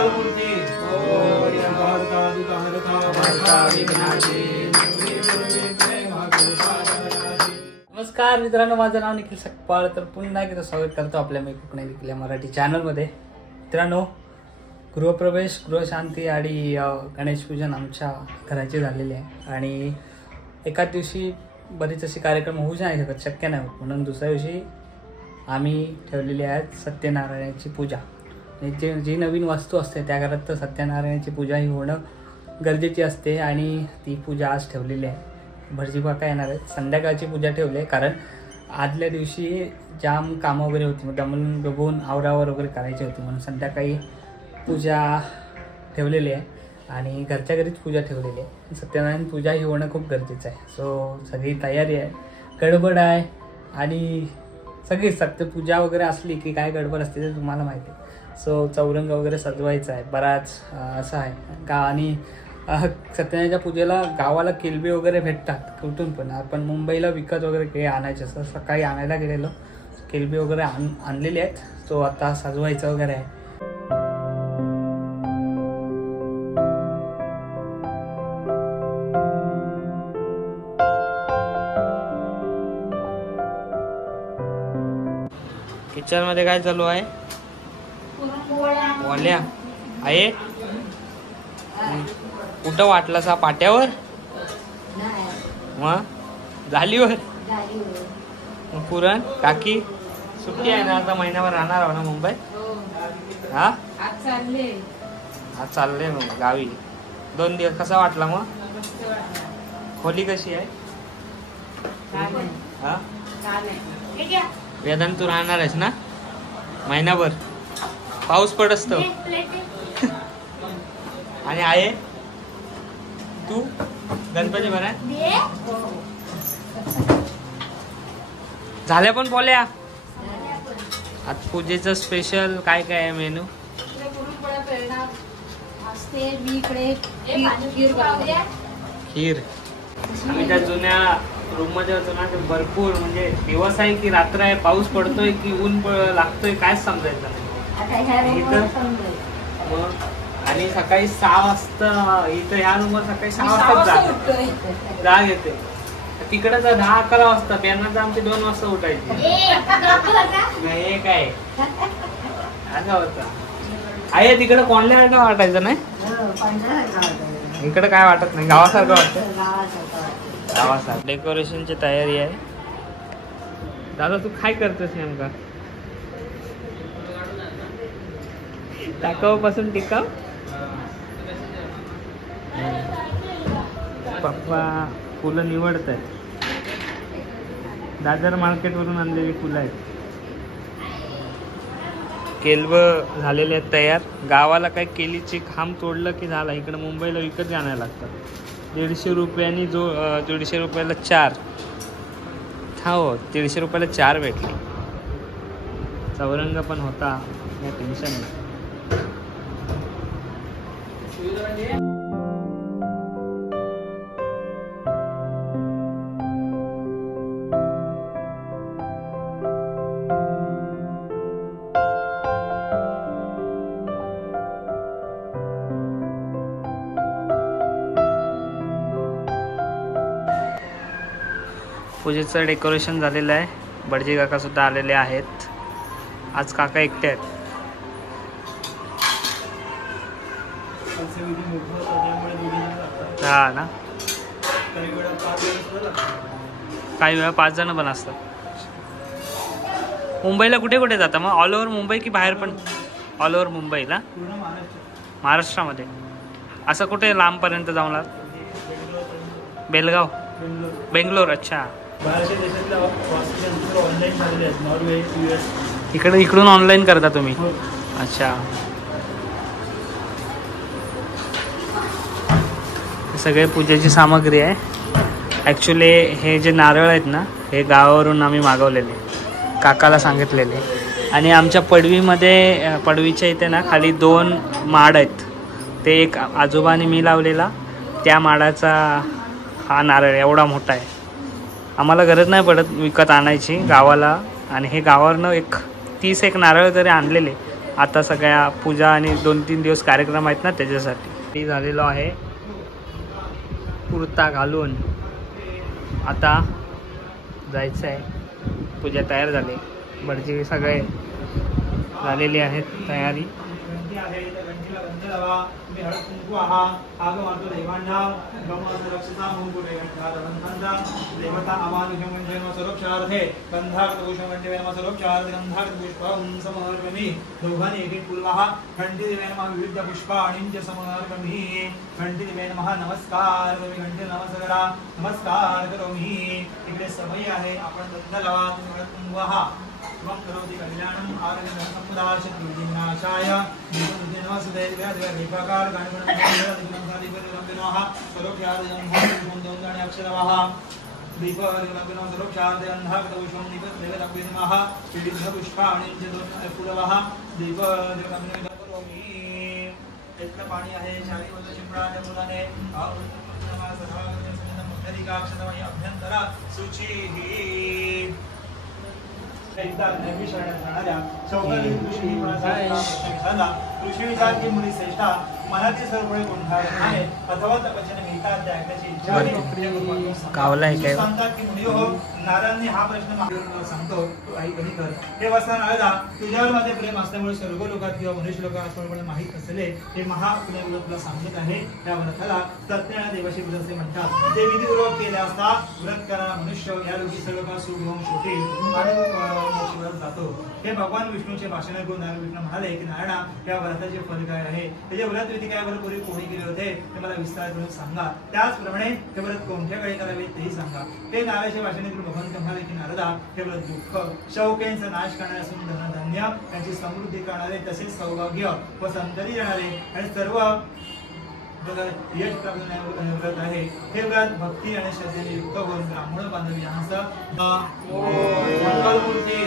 मंगलमूर्ती नमस्कार मित्रांनो, माझं नाव निखिल सकपाळ. तर पुन्हा एकदा स्वागत करतो आपल्या मी कोकणी निखिल मराठी चॅनलमध्ये. मित्रांनो, गृहप्रवेश, गृहशांती आणि गणेश पूजन आमच्या घराचे झालेले आहे आणि एकाच दिवशी बरीच अशी कार्यक्रम होऊ नाही शकत, शक्य नाही होत. म्हणून दुसऱ्या दिवशी आम्ही ठेवलेली आहे सत्यनारायणाची पूजा. आणि जी नवीन वस्तू असते त्या घरात तर सत्यनारायणाची पूजा ही होणं गरजेची असते आणि ती पूजा आज ठेवलेली आहे. भटजी काका येणार आहेत, संध्याकाळची पूजा ठेवली आहे कारण आदल्या दिवशी जाम कामं वगैरे होती, मग दमून बघून आवरावर वगैरे करायची होती, म्हणून संध्याकाळी पूजा ठेवलेली आहे आणि घरच्या घरीच पूजा ठेवलेली आहे. सत्यनारायण पूजा ही होणं खूप गरजेचं आहे. सो सगळी तयारी आहे, गडबड आहे आणि सगळी सत्यपूजा वगैरे असली की काय गडबड असते ते तुम्हाला माहिती आहे. सो चौरंग वगैरे सजवायचा आहे, बराच असं आहे का. आणि सत्यनारायणाच्या पूजेला गावाला केलबे वगैरे भेटतात कुठून पण. आपण मुंबईला विकत वगैरे काही आणायचे असं सकाळी आणायला गेलेलो, केलबे वगैरे आणलेले आहेत. सो आता सजवायचं वगैरे आहे. किचन मध्ये काय चालू आहे? वल्या आहे. कुठं वाटलं सा? पाट्यावर? मग झालीवर मग पुरण. काकी सुट्टी आहे ना आता, महिनाभर राहणार आहो ना मुंबईत? हा आज चालले मग गावी 2 दिवस. कसा वाटला मग? खोली कशी आहे? हा वेदांत तू राहणार आहेस ना महिनाभर? पाऊस पडत असतो आणि आहे तू गणपती बना झाल्या पण पोल्या. आज पूजेचं स्पेशल काय काय आहे मेनू? खीर. आम्ही त्या जुन्या रूम मध्ये होतो ना, ते भरपूर म्हणजे दिवस आहे की रात्र आहे, पाऊस पडतोय की ऊन लागतोय कायच समजायचं नाही. मग आणि सकाळी 6 वाजता इथं ह्या रूमवर सकाळी 6 वाजता जाग येते. तिकडे तर 10-11 वाजता, त्यांना तर आमचे 2 वाजता उठायचे. हे काय असं होतं आहे तिकडे. कोणल्यासारखं वाटायचं नाही, इकडे काय वाटत नाही, गावासारखं वाटतं. गावासारखं. डेकोरेशनची तयारी आहे. दादा तू काय करतोस नेमका? टाकाव पासून टिकाव. पप्पा फुलं निवडत आहेत. दादर मार्केट वरून आणलेली फुलं आहेत. केलब झालेले आहेत तयार. गावाला काय केलीची खांब तोडलं की झाला. इकडे मुंबईला विकत आणायला लागतात. 150 रुपयांनी 150 रुपयाला 4. हो 150 रुपयाला 4 भेटली. चौरंग पण होता, या टेन्शन नाही. पूजेचं डेकोरेशन झालेलं आहे. भटजी काका सुद्धा आलेले आहेत. आज काका एकटे आहेत. हा ना, काही वेळा 5 जण पण असतात. मुंबईला कुठे कुठे जाता मग? ऑल ओव्हर मुंबई की बाहेर पण? ऑल ओव्हर मुंबईला, महाराष्ट्रामध्ये. असं कुठे लांबपर्यंत जाऊन? बेलगाव, बेंगलोर. अच्छा, इकडून ऑनलाईन करता तुम्ही? अच्छा. सगळे पूजेची सामग्री आहे. ॲक्च्युली हे जे नारळ आहेत ना, हे गावावरून आम्ही मागवलेले, काकाला सांगितलेले. आणि आमच्या पडवीच्या इथे ना खाली 2 माड आहेत. ते एक आजोबाने मी लावलेला, त्या माडाचा हा नारळ एवढा मोठा आहे. आम्हाला गरज नाही पडत विकत आणायची गावाला. आणि हे गावावरनं 30 नारळ जरी आणलेले आता सगळ्या पूजा आणि 2-3 दिवस कार्यक्रम आहेत ना त्याच्यासाठी झालेलो आहे। कुर्ता घालून आता जायचं आहे। पूजा तयार झाली, भटजी सगळे झालेली आहेत तयारी। नमस्कार करोमि। इकडे समय आहे, आपण गंध लावा, तुम्ही कुंभहा त्वं करोति कल्याणं आरोग्यं समुदाशत्रुविनाशाय दीपकाल गणगणपतिनमः स्वरूप्यादयं दोंदाणि अक्षरवाः दीपगणगणपतिनमः स्वरूप्यादयन्धागतपुष्पं दीपदेवताभ्यनमः विविधपुष्पाणि च फुलवः दीपदेवताभ्यनमः करोमि। इथलं पाणी आहे शारीवत शिंपणाच्या मुलाने अभ्यंतरा सुचिः ऋषी विचार की मुली श्रेष्ठा मनातील सर्व गुणधार आहे अथवा तपस्याने मिळतात त्याची इच्छा कावलाय काय सांगतात की मुली हो नारायणने हा प्रश्न महादेवाला सांगतो तू आई कधी कर हे वाचता नारदा तुझ्यावर माझे प्रेम असल्यामुळे सर्व लोकात किंवा मनुष्य लोकांना माहीत असले हे महापुण्यव्रत तुला सांगत आहे। त्या व्रताला सत्यनारायण देवाशी व्रत असे म्हणतात। ते विधिपूर्वक केले असता व्रत करणारा मनुष्य या लोकी सर्व का सुख घेऊन शोधेल आणि मोक्षव्रत जातो। हे भगवान विष्णूचे भाषण ऐकून नारद विष्णू म्हणाले की नारायणा या व्रताचे फल काय आहे, त्याचे व्रत विधी काय पूर्वी कोणी केले होते ते मला विस्तार करून सांगा। त्याचप्रमाणे हे व्रत कोणत्या काळी करावे तेही सांगा। ते नारायणाचे भाषण ऐकून भगवान म्हणाले की नारदा हे व्रत दुःख शौकेंचा नाश करणारे असून धनधान्य त्यांची समृद्धी करणारे तसेच सौभाग्य व संतती देणारे आणि सर्व यश प्राप्त व्रत आहे। हे व्रत भक्ती आणि श्रद्धेने युक्त होऊन ब्राह्मण बांधवी यांचा मंगलमूर्ती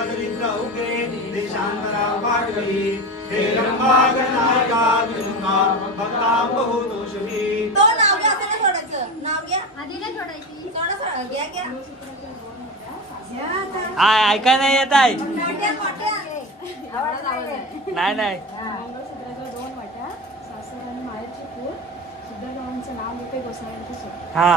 सुखदरिद्र उके देशांतरा पाठवी हे रंभागनायका विरुंगा भक्ता बहु दोषवी. तो नाव घ्या असं नाही सोडायचं. नाव घ्या आधी नाही सोडायची. सोडा घ्या घ्या. ऐका नाही येत आहे. मोठ्या मोठ्या आवाज नाही नाही. दोन वाट्या सासर आणि माहेरची पूर सिद्धरामांचं नाव घेते गोसाव्यांचं सोड. हा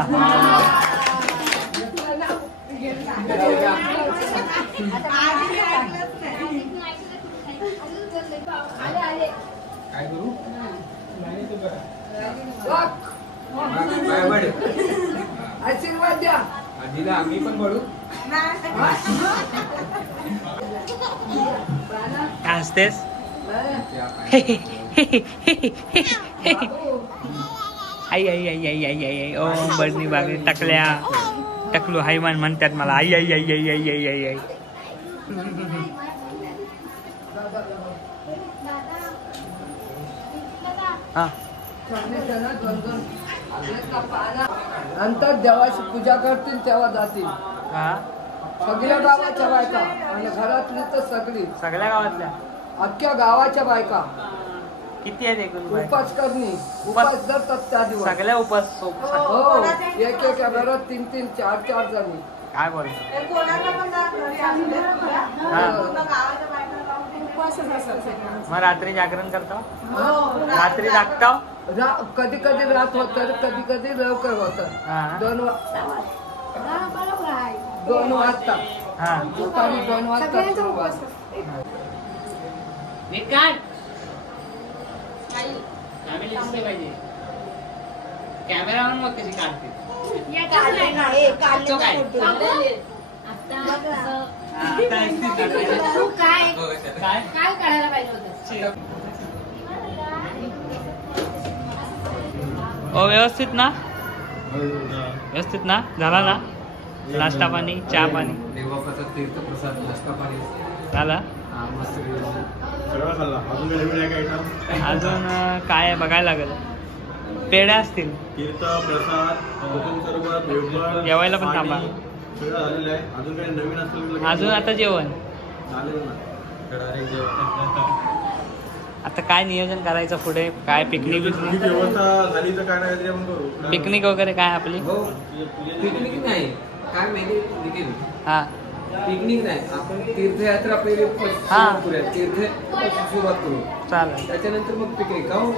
काय करू आशीर्वाद द्या. आजीला आम्ही पण बळू. काय हसतेस? आई आई आई आई आई आई आई. ओ बडनी बागडी टाकल्या टकलू हायमान म्हणतात मला. आई आई आई आई आई आई आई आई. हा नंतर देवाची पूजा करतील तेव्हा जातील हा सगळ्या गावाच्या बायका आणि घरातली तर सगळी सगळ्या गावातल्या अख्ख्या गावाच्या बायका किती आहेत एकूण बायका? उपास करणी उपास धरतात त्या दिवस. सगळ्या उपास हो एक एका घरात 3-3 4-4 जणी. काय बोलतो? मग रात्री जागरण करता? रात्री जागता? कधी कधी रात होत कधी कधी लवकर होत. हा. 2 बरोबर आहे. 2 वाजता हा दुपारी 2 वाजता सगळ्यांचा सुरू उपवास होतं. कॅमेरामॅन मग कशी काढते? काढले ना हे काढले काय? तू काय काय काय काढायला पाहिजे होतं? ओ व्यवस्थित ना? व्यवस्थित ना? झाला ना? नाश्ता पाणी चहा पाणी देवबापाचा तीर्थप्रसाद नाश्ता पाणी झाला? अजून काय आहे बघायला लागेल. पेढ्या असतील. तीर्थ प्रसाद सरबत वेफर जेवायला पण थांबा. सगळं झालेलं आहे. अजून काही नवीन असेल अजून आता जेवण. चालेल ना. डायरेक्ट जेवण. आता काय नियोजन करायचं पुढे? काय पिकनिक तुझी व्यवस्था झाली तर काय नाही काहीतरी आपण करू. पिकनिक वगैरे काय आपली? हो पिकनिक नाही काय माहिती निखिल हा पिकनिक नाही आपण तीर्थयात्रा पहिले हा. सुरुवात करूया. तीर्थ सुरुवात करू चालेल. त्याच्यानंतर मग पिकनिक का हो?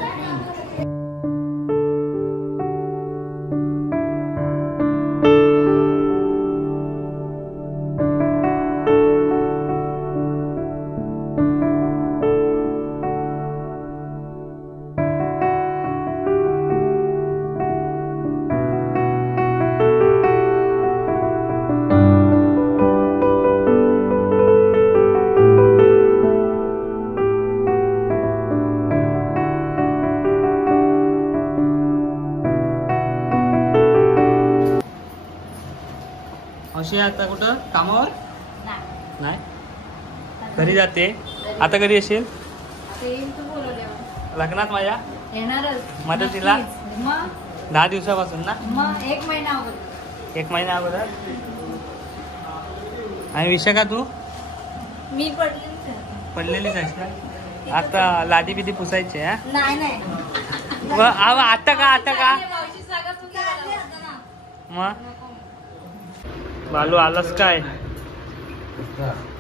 मावशी आता कुठं कामावर नाही घरी जाते. आता कधी येशील? लग्नात माझ्या येणारच मदतीला? मग 10 दिवसापासून ना? मग 1 महिना अगोदर 1 महिना अगोदर. आणि विशाखा तू मी पडले पडलेलीच आहेस ना? आता लादी बिदी पुसायची हा? नाही नाही आता का आता का मग बालू आलास काय?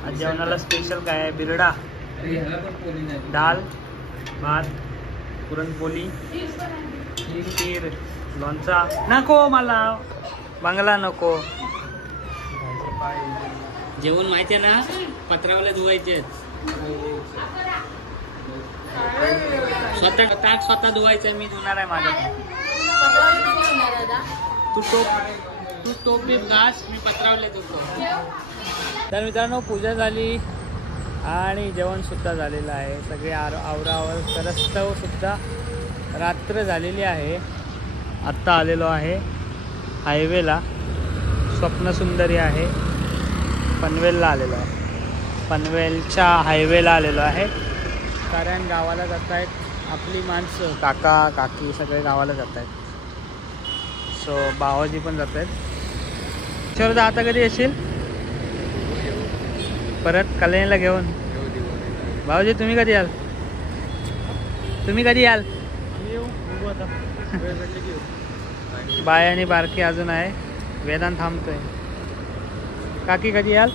आज जेवणाला स्पेशल काय आहे? बिरडा, डाल भात, पुरणपोळी, खीर, लोणचा. नको मला बांगला नको. जेवण माहितीये ना? पत्रावले धुवायचे स्वतः धुवायचे. मी धुणार आहे माझ्या. तू टोप बीप घास, मी पत्रावले धुतो. तर मित्रांनो पूजा झाली आणि जेवण सुद्धा झालेलं आहे. सगळे आवरावर करस्तव सुद्धा रात्र झालेली आहे. आत्ता आलेलो आहे हायवेला. स्वप्नसुंदरी आहे. पनवेलला आलेलो आहे. पनवेलच्या हायवेला आलेलो आहे. कारण गावाला जात आहेत आपली माणसं, काका काकी सगळे गावाला जात आहेत. सो बाबाजी पण जात आहेत. चल आता कधी येशील? परत कल्याणीला घेऊन. भाऊजी तुम्ही कधी याल? तुम्ही कधी याल? बाय आणि बारकी अजून आहे. वेदांत थांबतोय. काकी कधी याल?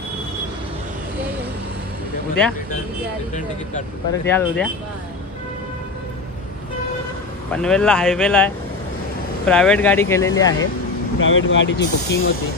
उद्या परत याल उद्या. पनवेलला हायवेला आहे. प्रायव्हेट गाडी केलेली आहे. प्रायव्हेट गाडीची बुकिंग होती.